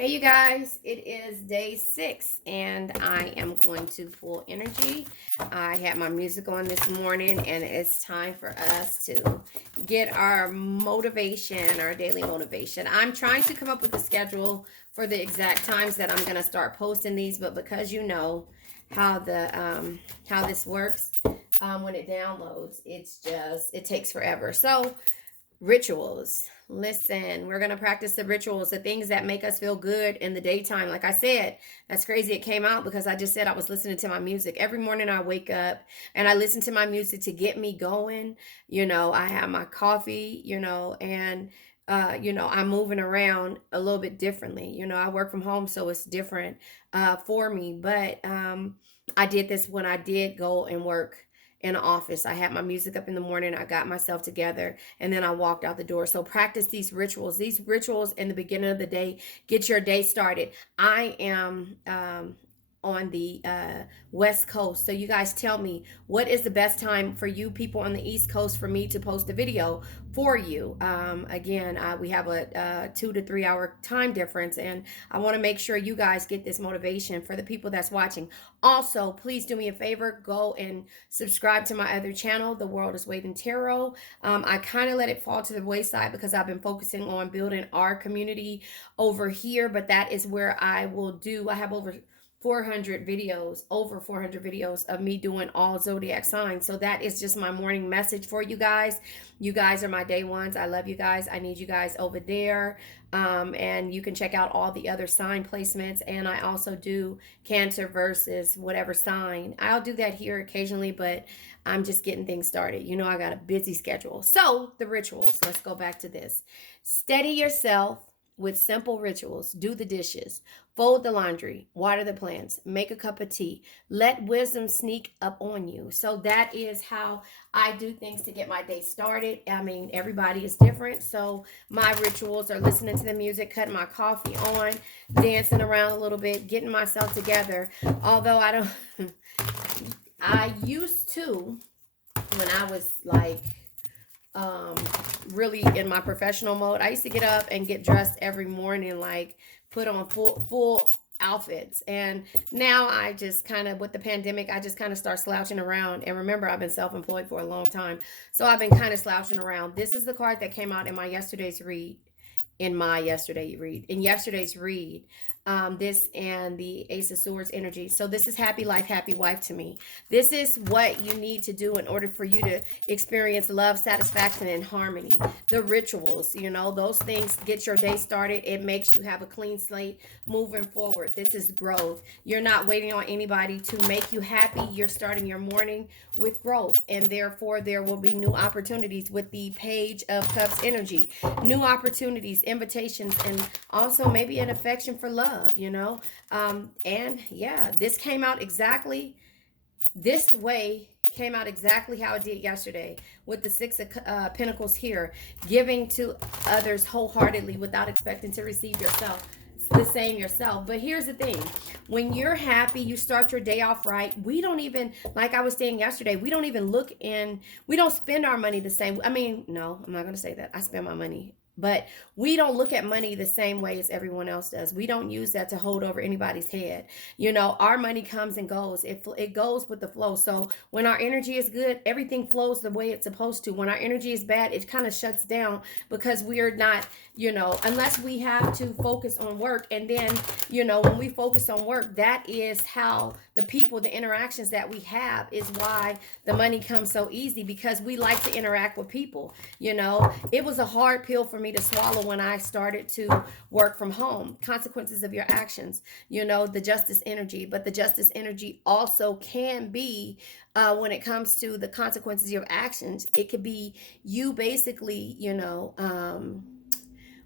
Hey you guys, it is day 6 and I am going to pull energy. I had my music on this morning and it's time for us to get our motivation, our daily motivation. I'm trying to come up with a schedule for the exact times that I'm going to start posting these, but because you know how this works, when it downloads, it takes forever. So rituals. Listen, we're going to practice the rituals, the things that make us feel good in the daytime. Like I said, that's crazy. It came out because I just said I was listening to my music. Every morning I wake up and I listen to my music to get me going. I have my coffee, and I'm moving around a little bit differently. I work from home, so it's different for me. But I did this when I did go and work in an office. I had my music up in the morning. I got myself together and then I walked out the door. So practice these rituals. These rituals in the beginning of the day, get your day started. I am on the West Coast. So you guys tell me, what is the best time for you people on the East Coast for me to post a video for you? Again, we have a 2 to 3 hour time difference, and I want to make sure you guys get this motivation for the people that's watching. Also, please do me a favor, go and subscribe to my other channel, The World is Waiting Tarot. I kind of let it fall to the wayside because I've been focusing on building our community over here, but that is where I have over 400 videos of me doing all zodiac signs. So that is just my morning message for you guys. You guys are my day ones. I love you guys. I need you guys over there. And you can check out all the other sign placements. And I also do Cancer versus whatever sign. I'll do that here occasionally, but I'm just getting things started. I got a busy schedule. So the rituals, let's go back to this. Steady yourself with simple rituals. Do the dishes, fold the laundry, water the plants, make a cup of tea, let wisdom sneak up on you. So that is how I do things to get my day started. I mean, everybody is different. So my rituals are listening to the music, cutting my coffee on, dancing around a little bit, getting myself together. Although I don't, I used to, when I was like, um really in my professional mode, I used to get up and get dressed every morning, like put on full outfits. And now I just kind of, with the pandemic, I just kind of start slouching around. And remember, I've been self-employed for a long time, so I've been kind of slouching around. This is the card that came out in my yesterday's read. In yesterday's read, this and the Ace of Swords energy. So this is happy life, happy wife to me. This is what you need to do in order for you to experience love, satisfaction, and harmony. The rituals, those things get your day started. It makes you have a clean slate moving forward. This is growth. You're not waiting on anybody to make you happy. You're starting your morning with growth, and therefore there will be new opportunities with the Page of Cups energy. New opportunities, invitations, and also maybe an affection for love. And yeah, this way came out exactly how it did yesterday with the Six of Pentacles here, giving to others wholeheartedly without expecting to receive the same yourself. But here's the thing, when you're happy, you start your day off right. We don't even, like I was saying yesterday, we don't even we don't spend our money the same. I mean, no, I'm not going to say that I spend my money, but we don't look at money the same way as everyone else does. We don't use that to hold over anybody's head. Our money comes and goes. It goes with the flow. So when our energy is good, everything flows the way it's supposed to. When our energy is bad, it kind of shuts down because we're not, unless we have to focus on work. And then, when we focus on work, that is how the interactions that we have is why the money comes so easy, because we like to interact with people. It was a hard pill for me to swallow when I started to work from home. Consequences of your actions, the justice energy. But the justice energy also can be, when it comes to the consequences of your actions, it could be you basically,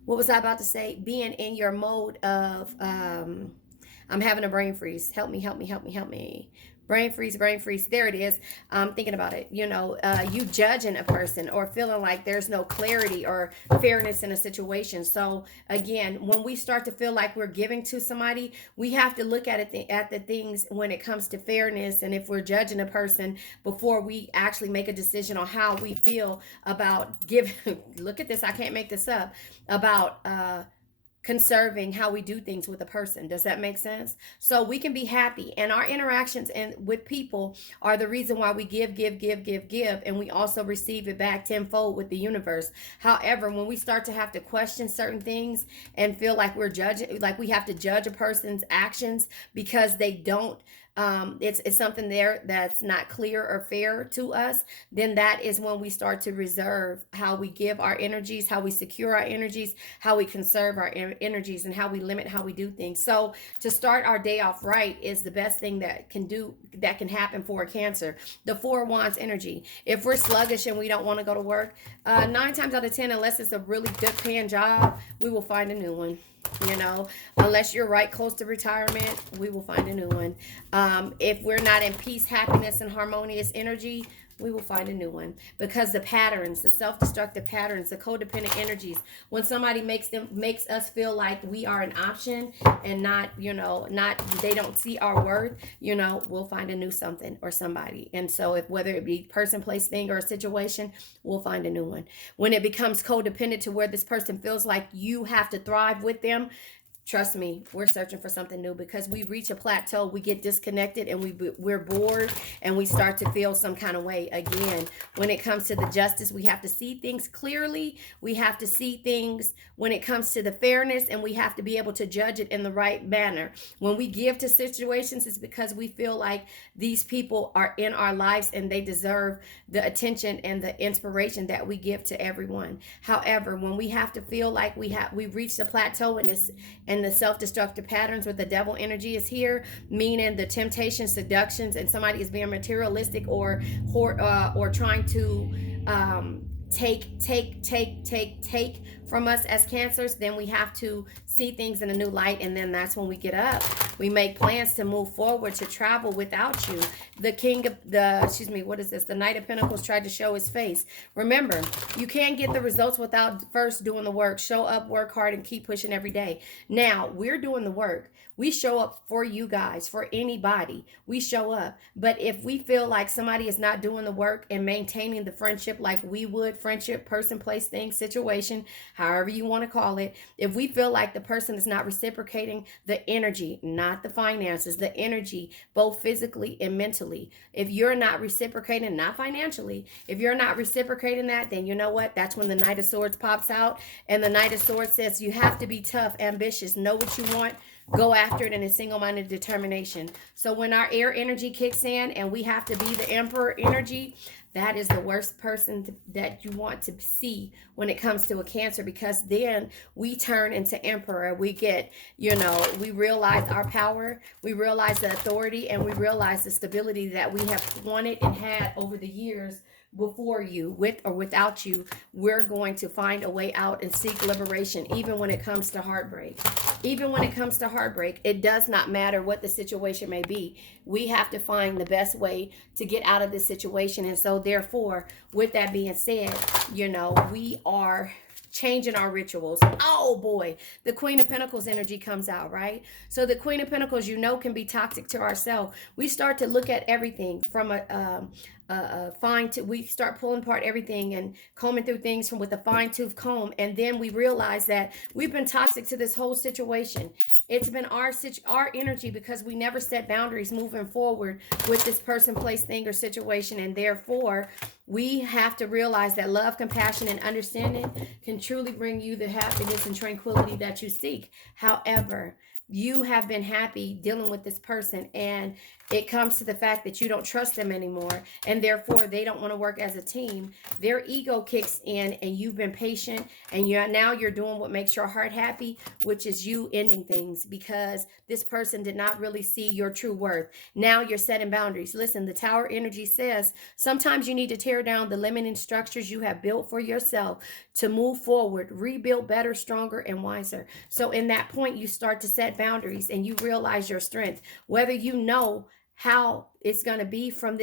what was I about to say? Being in your mode of, I'm having a brain freeze. Help me, help me, help me, help me. Brain freeze, brain freeze. There it is. I'm thinking about it. You judging a person or feeling like there's no clarity or fairness in a situation. So again, when we start to feel like we're giving to somebody, we have to look at the things when it comes to fairness. And if we're judging a person before we actually make a decision on how we feel about giving, look at this, I can't make this up, about conserving how we do things with a person. Does that make sense? So we can be happy, and our interactions and with people are the reason why we give, and we also receive it back tenfold with the universe. However, when we start to have to question certain things and feel like we're judging, like we have to judge a person's actions because they don't, it's something there that's not clear or fair to us, then that is when we start to reserve how we give our energies, how we secure our energies, how we conserve our energies, and how we limit how we do things. So to start our day off right is the best thing that can happen for a Cancer. The Four of Wands energy. If we're sluggish and we don't want to go to work, 9 times out of 10, unless it's a really good paying job, we will find a new one. Unless you're right close to retirement, we will find a new one. If we're not in peace, happiness, and harmonious energy, we will find a new one, because the patterns, the self-destructive patterns, the codependent energies, when somebody makes us feel like we are an option and not they don't see our worth, we'll find a new something or somebody. And so if whether it be person, place, thing, or a situation, we'll find a new one. When it becomes codependent to where this person feels like you have to thrive with them, trust me, we're searching for something new, because we reach a plateau, we get disconnected, and we're bored, and we start to feel some kind of way again. When it comes to the justice, we have to see things clearly. We have to see things when it comes to the fairness, and we have to be able to judge it in the right manner. When we give to situations, it's because we feel like these people are in our lives and they deserve the attention and the inspiration that we give to everyone. However, when we have to feel like we've reached a plateau in this, and the self-destructive patterns where the devil energy is here, meaning the temptations, seductions, and somebody is being materialistic or trying to take from us as Cancers, then we have to see things in a new light, and then that's when we get up. We make plans to move forward, to travel without you. The Knight of Pentacles tried to show his face. Remember, you can't get the results without first doing the work. Show up, work hard, and keep pushing every day. Now, we're doing the work. We show up for you guys, for anybody. We show up. But if we feel like somebody is not doing the work and maintaining the friendship like we would, friendship, person, place, thing, situation, however you want to call it, if we feel like the person is not reciprocating the energy, not the finances, the energy, both physically and mentally, if you're not reciprocating, not financially, if you're not reciprocating that, then you know what? That's when the Knight of Swords pops out. And the Knight of Swords says you have to be tough, ambitious, know what you want, go after it in a single-minded determination. So when our air energy kicks in and we have to be the Emperor energy, that is the worst person that you want to see when it comes to a Cancer, because then we turn into Emperor. We get, we realize our power, we realize the authority, and we realize the stability that we have wanted and had over the years. Before you, with or without you, we're going to find a way out and seek liberation, even when it comes to heartbreak. Even when it comes to heartbreak, it does not matter what the situation may be. We have to find the best way to get out of this situation. And so therefore, with that being said, we are changing our rituals. Oh boy, the Queen of Pentacles energy comes out, right? So the Queen of Pentacles, can be toxic to ourselves. We start to look at everything from we start pulling apart everything and combing through things with a fine-tooth comb, and then we realize that we've been toxic to this whole situation. It's been our energy, because we never set boundaries moving forward with this person, place, thing, or situation, and therefore we have to realize that love, compassion, and understanding can truly bring you the happiness and tranquility that you seek. However, you have been happy dealing with this person, and it comes to the fact that you don't trust them anymore, and therefore they don't want to work as a team. Their ego kicks in, and you've been patient, and now you're doing what makes your heart happy, which is you ending things, because this person did not really see your true worth. Now you're setting boundaries. Listen, the Tower energy says sometimes you need to tear down the limiting structures you have built for yourself to move forward, rebuild better, stronger, and wiser. So in that point, you start to set boundaries, and you realize your strength, whether you know how it's going to be from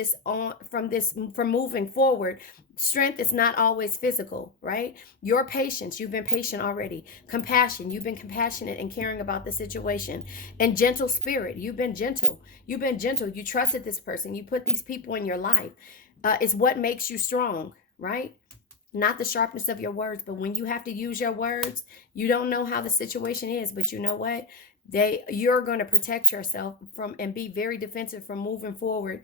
moving forward. Strength is not always physical, right? Your patience, you've been patient already. Compassion, you've been compassionate and caring about the situation. And gentle spirit, you've been gentle. You trusted this person. You put these people in your life. It's what makes you strong, right? not the sharpness of your words, but when you have to use your words, you don't know how the situation is, but you know what? You're going to protect yourself from and be very defensive from moving forward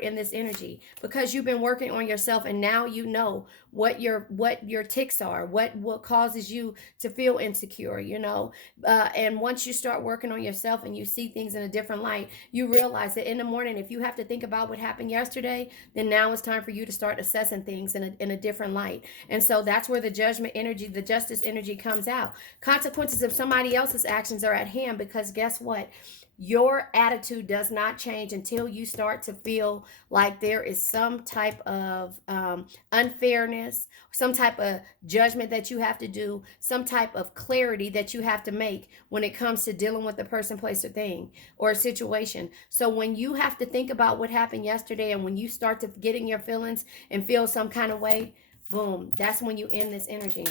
in this energy, because you've been working on yourself, and now you know what your ticks are, what causes you to feel insecure, and once you start working on yourself and you see things in a different light, you realize that in the morning, if you have to think about what happened yesterday, then now it's time for you to start assessing things in a different light. And so that's where the judgment energy, the justice energy comes out. Consequences of somebody else's actions are at hand, because guess what? Your attitude does not change until you start to feel like there is some type of unfairness, some type of judgment that you have to do, some type of clarity that you have to make when it comes to dealing with a person, place, or thing, or a situation. So when you have to think about what happened yesterday, and when you start to get in your feelings and feel some kind of way, boom, that's when you end this energy.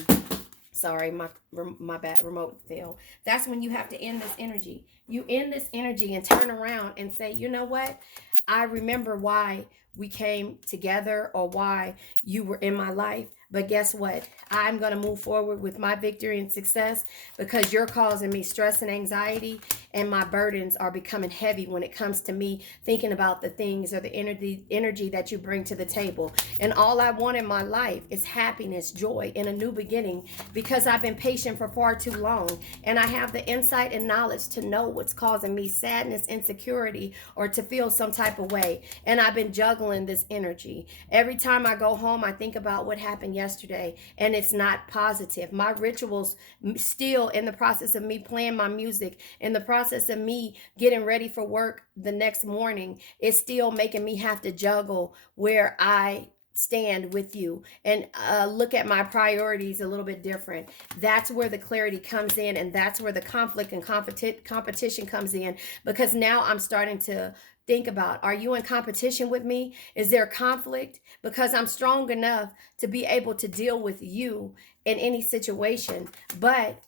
Sorry, my bad, remote failed. That's when you have to end this energy. You end this energy and turn around and say, you know what? I remember why we came together, or why you were in my life. But guess what? I'm going to move forward with my victory and success, because you're causing me stress and anxiety, and my burdens are becoming heavy when it comes to me thinking about the things or the energy that you bring to the table. And all I want in my life is happiness, joy, and a new beginning, because I've been patient for far too long, and I have the insight and knowledge to know what's causing me sadness, insecurity, or to feel some type of way. And I've been juggling this energy. Every time I go home, I think about what happened yesterday, and it's not positive. My rituals, still in the process of me playing my music, in the process of me getting ready for work the next morning, it's still making me have to juggle where I stand with you, and look at my priorities a little bit different. That's where the clarity comes in, and that's where the conflict and competition comes in, because now I'm starting to think about, are you in competition with me? Is there conflict? Because I'm strong enough to be able to deal with you in any situation, but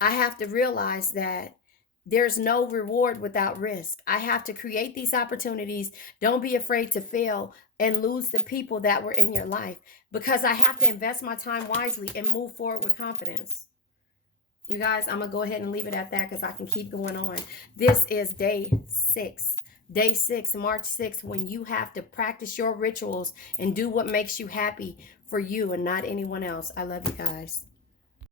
I have to realize that there's no reward without risk. I have to create these opportunities. Don't be afraid to fail and lose the people that were in your life, because I have to invest my time wisely and move forward with confidence. You guys, I'm going to go ahead and leave it at that, because I can keep going on. This is day 6. Day 6, March 6th, when you have to practice your rituals and do what makes you happy for you and not anyone else. I love you guys.